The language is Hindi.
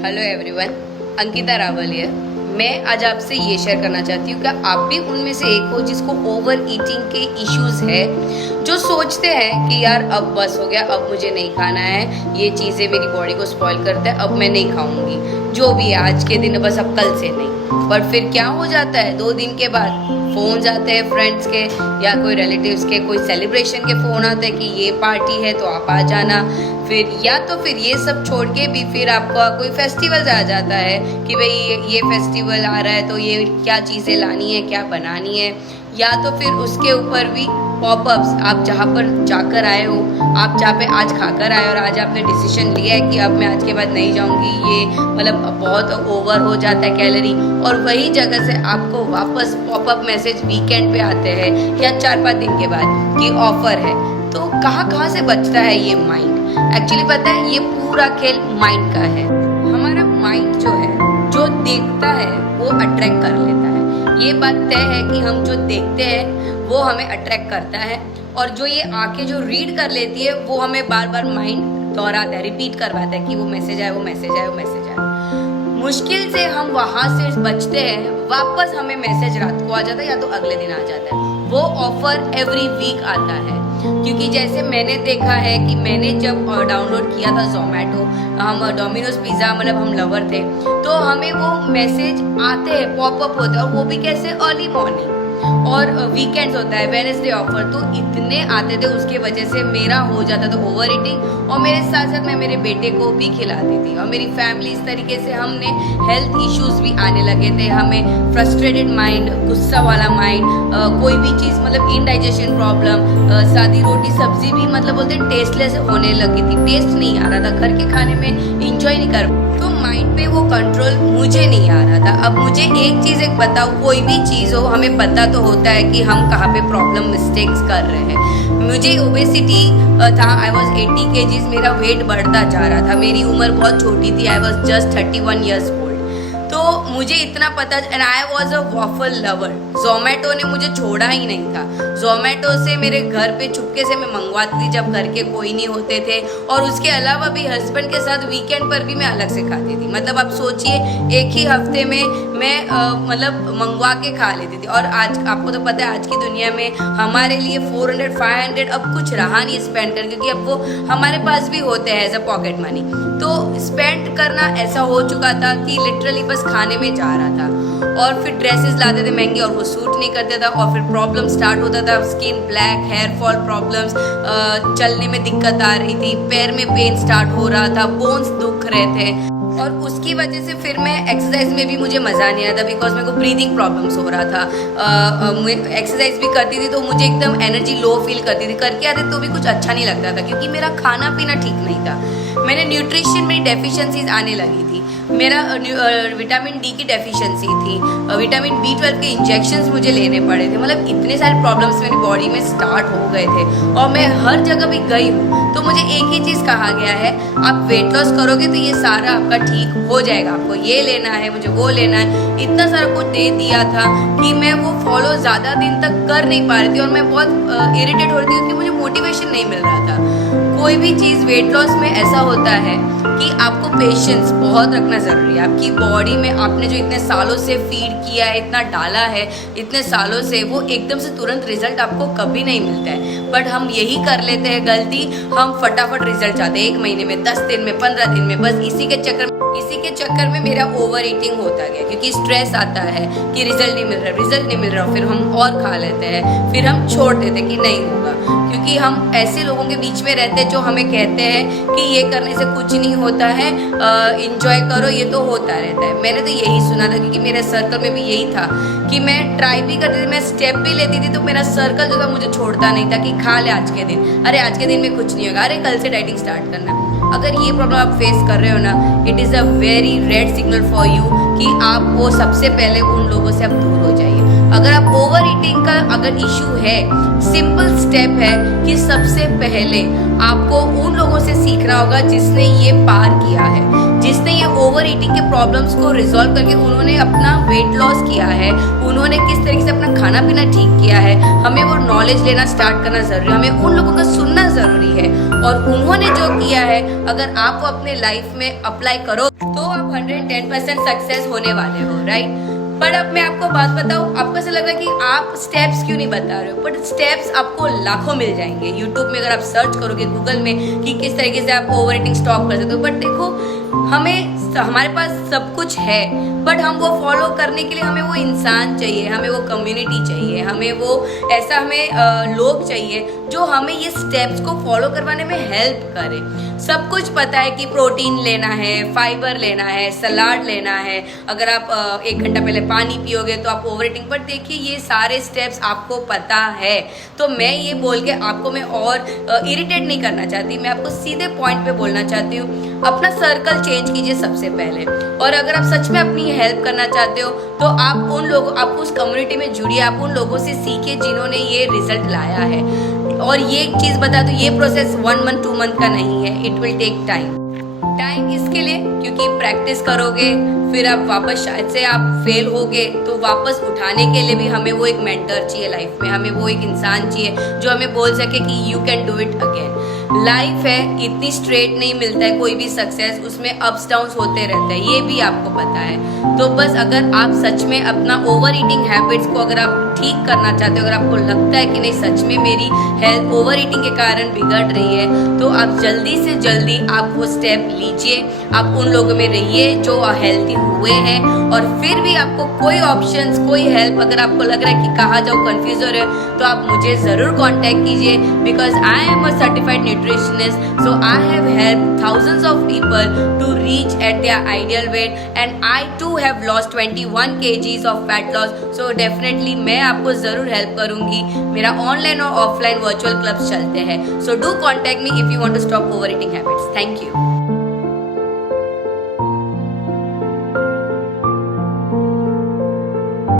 हेलो एवरीवन, अंकिता रावल है। मैं आज आपसे ये शेयर करना चाहती हूँ कि आप भी उनमें से एक हो जिसको ओवर ईटिंग के इश्यूज है, जो सोचते हैं कि यार अब बस हो गया, अब मुझे नहीं खाना है, ये चीज़ें मेरी बॉडी को स्पॉइल करते हैं, अब मैं नहीं खाऊंगी, जो भी है आज के दिन बस, अब कल से नहीं। पर फिर क्या हो जाता है, 2 दिन के बाद फ़ोन आते हैं फ्रेंड्स के या कोई रिलेटिव्स के, कोई सेलिब्रेशन के फ़ोन आते हैं कि ये पार्टी है तो आप आ जाना। फिर या तो फिर ये सब छोड़ के भी फिर आपका कोई फेस्टिवल आ जाता है कि भाई ये फेस्टिवल आ रहा है तो ये क्या चीज़ें लानी है, क्या बनानी है। या तो फिर उसके ऊपर भी पॉपअप्स, आप जहाँ पर जाकर आए हो, आप जहाँ पे आज खाकर आए और आज आपने डिसीजन लिया है कि अब मैं आज के बाद नहीं जाऊँगी, ये मतलब बहुत ओवर हो जाता है कैलोरी, और वही जगह से आपको वापस पॉपअप मैसेज वीकेंड पे आते हैं या 4-5 दिन के बाद कि ऑफर है। तो कहाँ से बचता है ये माइंड? एक्चुअली पता है, ये पूरा खेल माइंड का है। हमारा माइंड जो है, जो देखता है वो अट्रैक्ट कर लेता है। ये बात तय है कि हम जो देखते हैं वो हमें अट्रैक्ट करता है, और जो ये आंखें जो रीड कर लेती है वो हमें बार बार माइंड दोहराता है, रिपीट करवाता है कि वो मैसेज आए, वो मैसेज आए, वो मैसेज आए। मुश्किल से हम वहां से बचते हैं, वापस हमें मैसेज रात को आ जाता है या तो अगले दिन आ जाता है। वो ऑफर एवरी वीक आता है, क्योंकि जैसे मैंने देखा है कि मैंने जब डाउनलोड किया था जोमेटो, हम डोमिनोज पिज़्ज़ा, मतलब हम लवर थे, तो हमें वो मैसेज आते हैं, पॉपअप होते हैं, और वो भी कैसे, अर्ली मॉर्निंग, और वीकेंड्स होता है, वेडनेसडे ऑफर, तो इतने आते थे, उसके वजह से मेरा हो जाता था ओवर ईटिंग, और मेरे साथ साथ मैं मेरे बेटे को भी खिलाती थी, और मेरी फैमिली, इस तरीके से हमने हेल्थ इश्यूज भी आने लगे थे, हमें फ्रस्ट्रेटेड माइंड, गुस्सा वाला माइंड, कोई भी चीज़ मतलब इनडाइजेशन प्रॉब्लम, सादी रोटी सब्जी भी मतलब बोलते टेस्टलेस होने लगी थी, टेस्ट नहीं आ रहा था, घर के खाने में इंजॉय नहीं कर, तो माइंड पे वो कंट्रोल मुझे नहीं आ रहा था। अब मुझे एक चीज़ बताओ, कोई भी चीज़ हो, हमें पता तो होता है कि हम कहाँ पे प्रॉब्लम मिस्टेक्स कर रहे हैं। मुझे ओबेसिटी था, आई वॉज 80 kgs, मेरा वेट बढ़ता जा रहा था, मेरी उम्र बहुत छोटी थी, I was just 31 years old। तो मुझे इतना पता, and I was a waffle lover. Zomato ने मुझे छोड़ा ही नहीं था। जोमेटो से मेरे घर पे चुपके से मैं मंगवाती थी जब घर के कोई नहीं होते थे, और उसके अलावा भी हस्बैंड के साथ वीकेंड पर भी मैं अलग से खाती थी। मतलब आप सोचिए, एक ही हफ्ते में मैं मतलब मंगवा के खा लेती थी। और आज आपको तो पता है, आज की दुनिया में हमारे लिए 400-500 अब कुछ रहा नहीं स्पेंड कर, क्योंकि अब वो हमारे पास भी होते हैं एज अ पॉकेट मनी। तो स्पेंड करना ऐसा हो चुका था कि लिटरली बस खाने में जा रहा था। और फिर ड्रेसेस लाते थे महंगे, और वो सूट नहीं करते था, और फिर प्रॉब्लम स्टार्ट होता था, skin black, hair fall problems, चलने में दिक्कत आ रही थी, पैर में पेन स्टार्ट हो रहा था, बोन्स दुख रहे थे, और उसकी वजह से फिर मैं एक्सरसाइज में भी मुझे मज़ा नहीं आता, बिकॉज मेरे को ब्रीदिंग प्रॉब्लम्स हो रहा था। एक्सरसाइज भी करती थी तो मुझे एकदम एनर्जी लो फील करती थी, करके आते तो भी कुछ अच्छा नहीं लगता था, क्योंकि मेरा खाना पीना ठीक नहीं था। मैंने न्यूट्रिशन में डेफिशिएंसीज आने लगी थी, मेरा विटामिन डी की डेफिशिएंसी थी, विटामिन B12 के इंजेक्शंस मुझे लेने पड़े थे, मतलब इतने सारे प्रॉब्लम्स मेरी बॉडी में स्टार्ट हो गए थे। और मैं हर जगह भी गई हूँ तो मुझे एक ही चीज़ कहा गया है, आप वेट लॉस करोगे तो ये सारा आपका ठीक हो जाएगा, आपको ये लेना है, मुझे वो लेना है, इतना सारा कुछ दे दिया था कि मैं वो फॉलो ज़्यादा दिन तक कर नहीं पा रही थी, और मैं बहुत इरिटेट हो रही थी क्योंकि मुझे मोटिवेशन नहीं मिल रहा था। कोई भी चीज़ वेट लॉस में ऐसा होता है कि आपको पेशेंस बहुत रखना ज़रूरी है। आपकी बॉडी में आपने जो इतने सालों से फीड किया है, इतना डाला है इतने सालों से, वो एकदम से तुरंत रिजल्ट आपको कभी नहीं मिलता है। बट हम यही कर लेते हैं गलती, हम फटाफट रिजल्ट चाहते हैं, 1 महीने में, 10 दिन में, 15 दिन में। बस इसी के चक्कर में मेरा ओवर ईटिंग होता गया, क्योंकि स्ट्रेस आता है कि रिजल्ट नहीं मिल रहा, फिर हम और खा लेते हैं, फिर हम छोड़ देते कि नहीं होगा, क्योंकि हम ऐसे लोगों के बीच में रहते हैं जो हमें कहते हैं कि ये करने से कुछ नहीं होता है, इंजॉय करो, ये तो होता रहता है। मैंने तो यही सुना था, क्योंकि मेरे सर्कल में भी यही था कि मैं ट्राई भी करती थी, मैं स्टेप भी लेती थी, तो मेरा सर्कल जो था मुझे छोड़ता नहीं था कि खा ले आज के दिन, अरे आज के दिन में कुछ नहीं होगा, अरे कल से डाइटिंग स्टार्ट करना। अगर ये प्रॉब्लम आप फेस कर रहे हो ना, it is a very red signal for you कि आप वो सबसे पहले उन लोगों से आप दूर हो जाइए। अगर आप ओवर ईटिंग का अगर इशू है, सिंपल स्टेप है कि सबसे पहले आपको उन लोगों से सीखना होगा जिसने ये पार किया है, जिसने ये ओवर ओवर ईटिंग के प्रॉब्लम्स को रिजॉल्व करके उन्होंने अपना वेट लॉस किया है, उन्होंने किस तरीके से अपना खाना पीना ठीक किया है, हमें वो नॉलेज लेना स्टार्ट करना जरूरी है, हमें उन लोगों का सुनना जरूरी है। और उन्होंने जो किया है अगर आप वो अपने लाइफ में अप्लाई करो तो आप 110% सक्सेस होने वाले हो, राइट। पर अब मैं आपको बात बताऊं, आपको ऐसा लग रहा है कि आप स्टेप्स क्यों नहीं बता रहे हो, बट स्टेप्स आपको लाखों मिल जाएंगे। यूट्यूब में अगर आप सर्च करोगे गूगल में कि किस तरीके से आप ओवर ईटिंग स्टॉप कर सकते हो, बट देखो हमारे पास सब कुछ है, बट हम वो फॉलो करने के लिए हमें वो इंसान चाहिए, हमें वो कम्युनिटी चाहिए, हमें वो ऐसा हमें लोग चाहिए जो हमें ये स्टेप्स को फॉलो करवाने में हेल्प करे। सब कुछ पता है कि प्रोटीन लेना है, फाइबर लेना है, सलाद लेना है, अगर आप 1 घंटा पहले पानी पियोगे तो आप ओवर ईटिंग, पर देखिए ये सारे स्टेप्स आपको पता है। तो मैं ये बोल के आपको मैं और इरिटेट नहीं करना चाहती, मैं आपको सीधे पॉइंट पे बोलना चाहती हूँ, अपना सर्कल चेंज कीजिए सबसे पहले। और अगर आप सच में अपनी हेल्प करना चाहते हो तो आप उस कम्युनिटी में जुड़िए, आप उन लोगों से सीखिए जिन्होंने ये रिजल्ट लाया है। और ये एक चीज बता दो, ये प्रोसेस 1 मंथ 2 मंथ का नहीं है, इट विल टेक टाइम इसके लिए, क्योंकि प्रैक्टिस करोगे फिर आप वापस शायद से आप फेल होगे तो वापस उठाने के लिए भी हमें वो एक मेंटर चाहिए लाइफ में, हमें वो एक इंसान चाहिए जो हमें बोल सके कि you can do it again. Life है, इतनी स्ट्रेट नहीं मिलता है कोई भी सक्सेस, उसमें अप्स डाउन्स होते रहते हैं, ये भी आपको पता है। तो बस अगर आप सच में अपना ओवर ईटिंग हैबिट्स को अगर आप ठीक करना चाहते हो, अगर आपको लगता है कि नहीं सच में मेरी हेल्थ ओवर ईटिंग के कारण बिगड़ रही है, तो आप जल्दी से जल्दी आप वो स्टेप लीजिए, आप उन लोगों में रहिए जो हेल्थी हुए हैं। और फिर भी आपको कोई ऑप्शंस, कोई हेल्प अगर आपको लग रहा है कि कहाँ जाओ, कंफ्यूज हो रहे हो, तो आप मुझे ज़रूर कांटेक्ट कीजिए, because I am a certified nutritionist, so I have helped thousands of people to reach at their ideal weight, and I too have lost 21 kgs of fat loss, so definitely मैं आपको ज़रूर हेल्प करूँगी। मेरा ऑनलाइन और ऑफलाइन वर्चुअल क्लब्स चलते हैं, so do contact me if you want to stop overeating habits. Thank you.